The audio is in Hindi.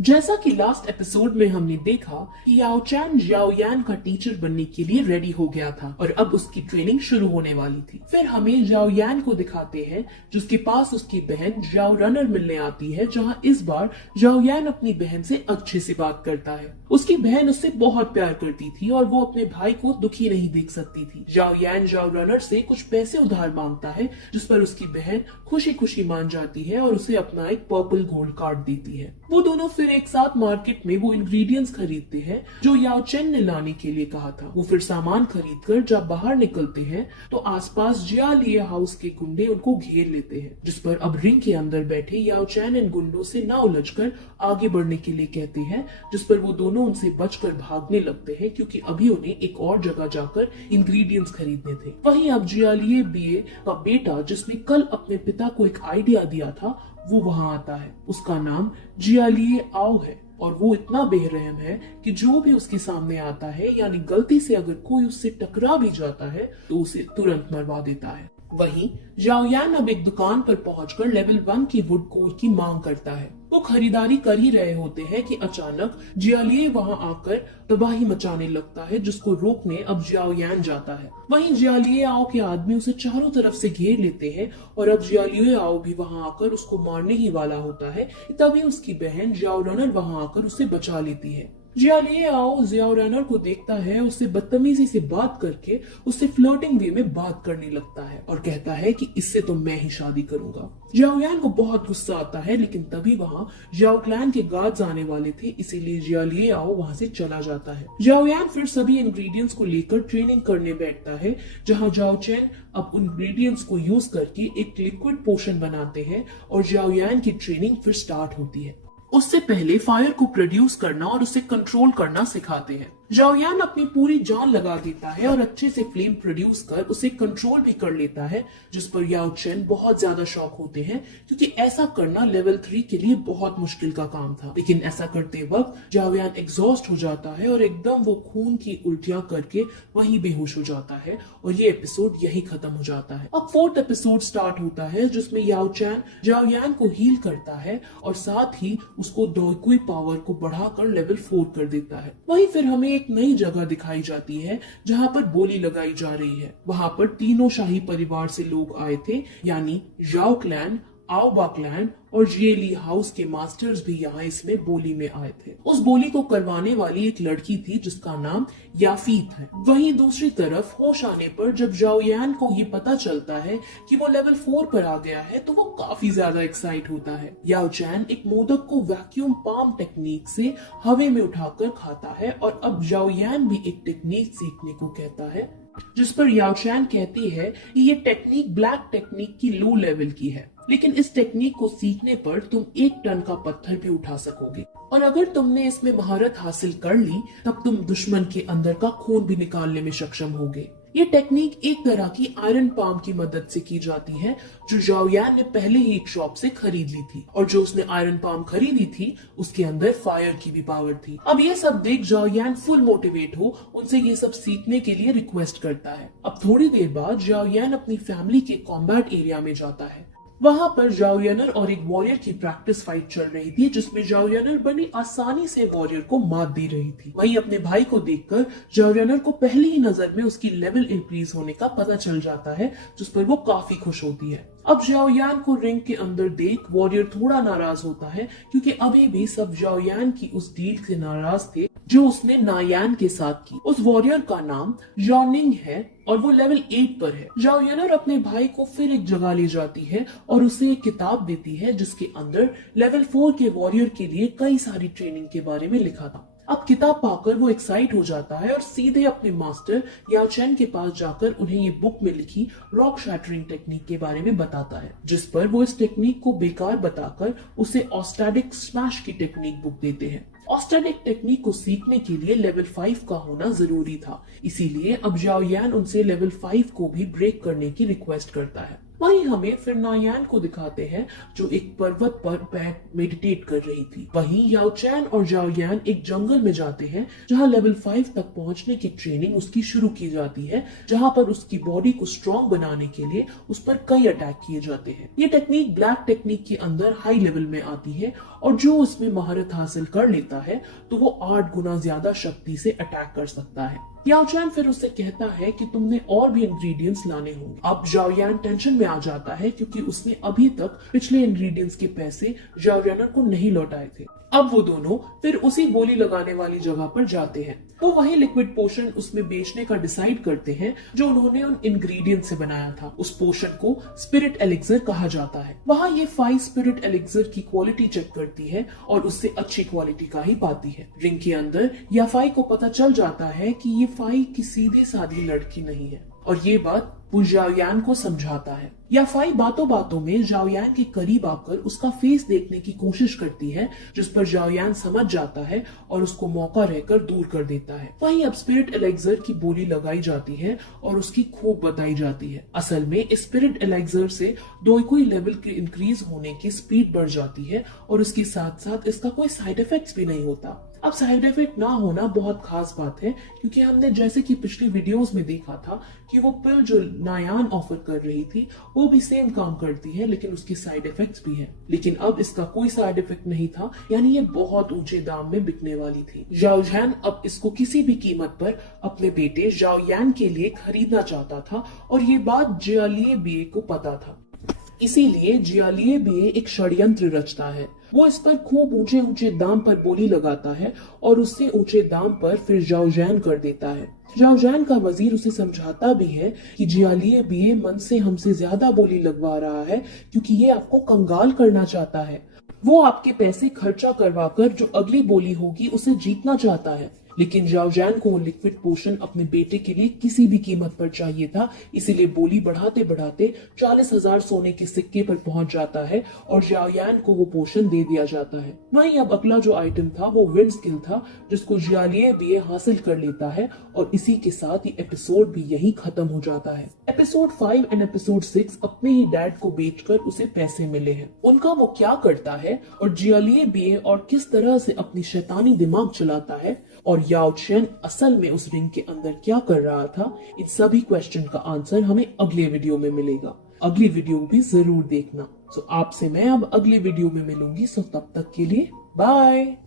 जैसा कि लास्ट एपिसोड में हमने देखा कि याओ चैन याओ यान का टीचर बनने के लिए रेडी हो गया था और अब उसकी ट्रेनिंग शुरू होने वाली थी। फिर हमें याओ यान को दिखाते हैं जिसके पास उसकी बहन याओ रनर मिलने आती है, जहां इस बार याओ यान अपनी बहन से अच्छे से बात करता है। उसकी बहन उससे बहुत प्यार करती थी और वो अपने भाई को दुखी नहीं देख सकती थी। याओ यान याओ रनर से कुछ पैसे उधार मांगता है, जिस पर उसकी बहन खुशी खुशी मान जाती है और उसे अपना एक पर्पल गोल्ड कार्ड देती है। वो दोनों फिर एक साथ मार्केट में वो इंग्रेडिएंट्स खरीदते हैं जो याओ चेन ने लाने के लिए कहा था। वो फिर सामान खरीदकर जब बाहर निकलते हैं तो आसपास जियालिए हाउस के गुंडे उनको घेर लेते हैं, जिस पर अब रिंग के अंदर बैठे याओ चैन इन गुंडों से ना उलझकर आगे बढ़ने के लिए कहते हैं, जिस पर वो दोनों उनसे बचकर भागने लगते हैं क्योंकि अभी उन्हें एक और जगह जाकर इंग्रेडिएंट्स खरीदने थे। वहीं अब जियालिए बीए का बेटा, जिसने कल अपने पिता को एक आइडिया दिया था, वो वहां आता है। उसका नाम जियालिए आओ है और वो इतना बेरहम है कि जो भी उसके सामने आता है, यानी गलती से अगर कोई उससे टकरा भी जाता है तो उसे तुरंत मरवा देता है। वहीं याओ यान अब एक दुकान पर पहुंचकर लेवल 1 की वुड कोर की मांग करता है। वो खरीदारी कर ही रहे होते हैं कि अचानक जियालिए वहां आकर तबाही मचाने लगता है, जिसको रोकने अब जियाओ यान जाता है। वहीं जियालिए आओ के आदमी उसे चारों तरफ से घेर लेते हैं और अब जियालिए आओ भी वहां आकर उसको मारने ही वाला होता है। तभी उसकी बहन जियाओ रनर वहां आकर उसे बचा लेती है। जियालिए आओ जियाओ रनर को देखता है, उससे बदतमीजी से बात करके उससे फ्लर्टिंग वे में बात करने लगता है और कहता है कि इससे तो मैं ही शादी करूंगा। जियाओ यान को बहुत गुस्सा आता है, लेकिन तभी वहां जियाओ क्लैन के गार्ड्स आने वाले थे, इसीलिए जियालिए आओ वहां से चला जाता है। जियाओ यान फिर सभी इंग्रेडिएंट्स को लेकर ट्रेनिंग करने बैठता है, जहां जियाओ चैन अब इंग्रेडिएंट्स को यूज करके एक लिक्विड पोशन बनाते हैं और जियाओ यान की ट्रेनिंग फिर स्टार्ट होती है। उससे पहले फायर को प्रोड्यूस करना और उसे कंट्रोल करना सिखाते हैं। जियाओ यान अपनी पूरी जान लगा देता है और अच्छे से फ्लेम प्रोड्यूस कर उसे कंट्रोल भी कर लेता है, जिस पर याओ चेन बहुत ज्यादा शॉक होते हैं क्योंकि ऐसा करना लेवल 3 के लिए बहुत मुश्किल का काम था। लेकिन ऐसा करते वक्त जियाओ यान एग्जॉस्ट हो जाता है और एकदम वो खून की उल्टियां करके वहीं बेहोश हो जाता है और ये एपिसोड यही खत्म हो जाता है। अब 4th एपिसोड स्टार्ट होता है, जिसमें याओ चैन जियाओ यान को हील करता है और साथ ही उसको डोइकुई पावर को बढ़ाकर लेवल 4 कर देता है। वहीं फिर हमें एक नई जगह दिखाई जाती है जहां पर बोली लगाई जा रही है। वहां पर तीनों शाही परिवार से लोग आए थे, यानी याओ क्लैन, आओबा क्लैन और जिएली हाउस के मास्टर्स भी यहाँ इसमें बोली में आए थे। उस बोली को करवाने वाली एक लड़की थी जिसका नाम याफीत है। वहीं दूसरी तरफ होश आने पर जब जियाओ यान को ये पता चलता है कि वो लेवल 4 पर आ गया है तो वो काफी ज्यादा एक्साइट होता है। याओ चैन एक मोदक को वैक्यूम पाम टेक्निक से हवा में उठाकर खाता है और अब जियाओ यान भी एक टेक्निक सीखने को कहता है, जिस पर याओ चैन कहती है कि ये टेक्निक ब्लैक टेक्निक की लो लेवल की है, लेकिन इस टेक्निक को सीखने पर तुम 1 टन का पत्थर भी उठा सकोगे और अगर तुमने इसमें महारत हासिल कर ली तब तुम दुश्मन के अंदर का खून भी निकालने में सक्षम होगे। ये टेक्निक एक तरह की आयरन पाम की मदद से की जाती है, जो जियाओ यान ने पहले ही एक शॉप से खरीद ली थी और जो उसने आयरन पाम खरीदी थी उसके अंदर फायर की भी पावर थी। अब ये सब देख जियाओ यान फुल मोटिवेट हो उनसे ये सब सीखने के लिए रिक्वेस्ट करता है। अब थोड़ी देर बाद जियाओ यान अपनी फैमिली के कॉम्बैट एरिया में जाता है। वहां पर जियाओ यानर और एक वॉरियर की प्रैक्टिस फाइट चल रही थी, जिसमें जियाओ यानर बड़ी आसानी से वॉरियर को मात दे रही थी। वहीं अपने भाई को देखकर जियाओ यानर को पहली ही नजर में उसकी लेवल इंक्रीज होने का पता चल जाता है, जिस पर वो काफी खुश होती है। अब जियाओ यान को रिंग के अंदर देख वॉरियर थोड़ा नाराज होता है क्योंकि अभी भी सब जियाओ यान की उस डील से नाराज थे जो उसने नायान के साथ की। उस वॉरियर का नाम जॉनिंग है और वो लेवल 8 पर है। जियाओ यानर अपने भाई को फिर एक जगह ले जाती है और उसे एक किताब देती है जिसके अंदर लेवल 4 के वॉरियर के लिए कई सारी ट्रेनिंग के बारे में लिखा था। अब किताब पाकर वो एक्साइट हो जाता है और सीधे अपने मास्टर याओ चैन के पास जाकर उन्हें ये बुक में लिखी रॉक शैटरिंग टेक्निक के बारे में बताता है, जिस पर वो इस टेक्निक को बेकार बताकर उसे ऑस्टैटिक स्मैश की टेक्निक बुक देते हैं। ऑस्टैटिक टेक्निक को सीखने के लिए लेवल 5 का होना जरूरी था, इसीलिए अब जियाओ यान उनसे लेवल 5 को भी ब्रेक करने की रिक्वेस्ट करता है। वहीं हमें फिर नायान को दिखाते हैं जो एक पर्वत पर बैठ मेडिटेट कर रही थी। वहीं याओ चैन और जियाओ यान एक जंगल में जाते हैं जहां लेवल 5 तक पहुंचने की ट्रेनिंग उसकी शुरू की जाती है, जहां पर उसकी बॉडी को स्ट्रॉन्ग बनाने के लिए उस पर कई अटैक किए जाते हैं। ये टेक्निक ब्लैक टेक्निक के अंदर हाई लेवल में आती है और जो उसमें महारत हासिल कर लेता है तो वो 8 गुना ज्यादा शक्ति से अटैक कर सकता है। याओ चैन फिर उससे कहता है कि तुमने और भी इंग्रेडिएंट्स लाने होंगे। अब जाओ यान टेंशन में आ जाता है क्योंकि उसने अभी तक पिछले इंग्रेडिएंट्स के पैसे जाओ यानर को नहीं लौटाए थे। अब वो दोनों फिर उसी बोली लगाने वाली जगह पर जाते हैं। वो वही लिक्विड पोशन उसमें बेचने का डिसाइड करते हैं जो उन्होंने उन इंग्रेडिएंट से बनाया था। उस पोशन को स्पिरिट एलिक्सर कहा जाता है। वहाँ ये फाई स्पिरिट एलिक्सर की क्वालिटी चेक करती है और उससे अच्छी क्वालिटी का ही पाती है। रिंग के अंदर याफाई को पता चल जाता है कि ये फाई की सीधी साधी लड़की नहीं है और ये बात वो जाओयान को समझाता है। याफाई बातों बातों में जाओयान के करीब आकर उसका फेस देखने की कोशिश करती है, जिस पर जाओयान समझ जाता है और उसको मौका रहकर दूर कर देता है। वहीं अब स्पिरिट एलेक्सर की बोली लगाई जाती है और उसकी खूब बताई जाती है। असल में स्पिरिट एलेक्सर से कोई लेवल के इंक्रीज होने की स्पीड बढ़ जाती है और उसके साथ साथ इसका कोई साइड इफेक्ट्स भी नहीं होता। अब साइड इफेक्ट ना होना बहुत खास बात है क्योंकि हमने जैसे कि पिछली वीडियोस में देखा था कि वो पिल जो नायान ऑफर कर रही थी वो भी सेम काम करती है, लेकिन उसकी साइड इफेक्ट्स भी हैं। लेकिन अब इसका कोई साइड इफेक्ट नहीं था, यानी ये बहुत ऊंचे दाम में बिकने वाली थी। जाओ जैन अब इसको किसी भी कीमत पर अपने बेटे जाओ यान के लिए खरीदना चाहता था और ये बात जियालिए बिए को पता था। इसीलिए जियालिए बिए एक षड्यंत्र रचता है। वो इस पर खूब ऊंचे ऊंचे दाम पर बोली लगाता है और उससे ऊंचे दाम पर फिर जाओ जैन कर देता है। जाओ जैन का वजीर उसे समझाता भी है कि जियालिए बिए मन से हमसे ज्यादा बोली लगवा रहा है क्योंकि ये आपको कंगाल करना चाहता है। वो आपके पैसे खर्चा करवाकर जो अगली बोली होगी उसे जीतना चाहता है। लेकिन जाओ जैन को लिक्विड पोशन अपने बेटे के लिए किसी भी कीमत पर चाहिए था, इसीलिए बोली बढ़ाते बढ़ाते 40,000 सोने के सिक्के पर पहुंच जाता है और जाओ यान को वो पोशन दे दिया जाता है। वहीं अब अगला जो आइटम था वो विंड स्किल था जिसको जियालिए बिए हासिल कर लेता है और इसी के साथ ये एपिसोड भी यही खत्म हो जाता है। एपिसोड 5 एंड एपिसोड 6 अपने ही डैड को बेचकर उसे पैसे मिले हैं। उनका वो क्या करता है और जियालिए बिए और किस तरह से अपनी शैतानी दिमाग चलाता है और याओ चैन असल में उस रिंग के अंदर क्या कर रहा था, इन सभी क्वेश्चन का आंसर हमें अगले वीडियो में मिलेगा। अगली वीडियो भी जरूर देखना। आपसे मैं अब अगले वीडियो में मिलूंगी। तब तक के लिए बाय।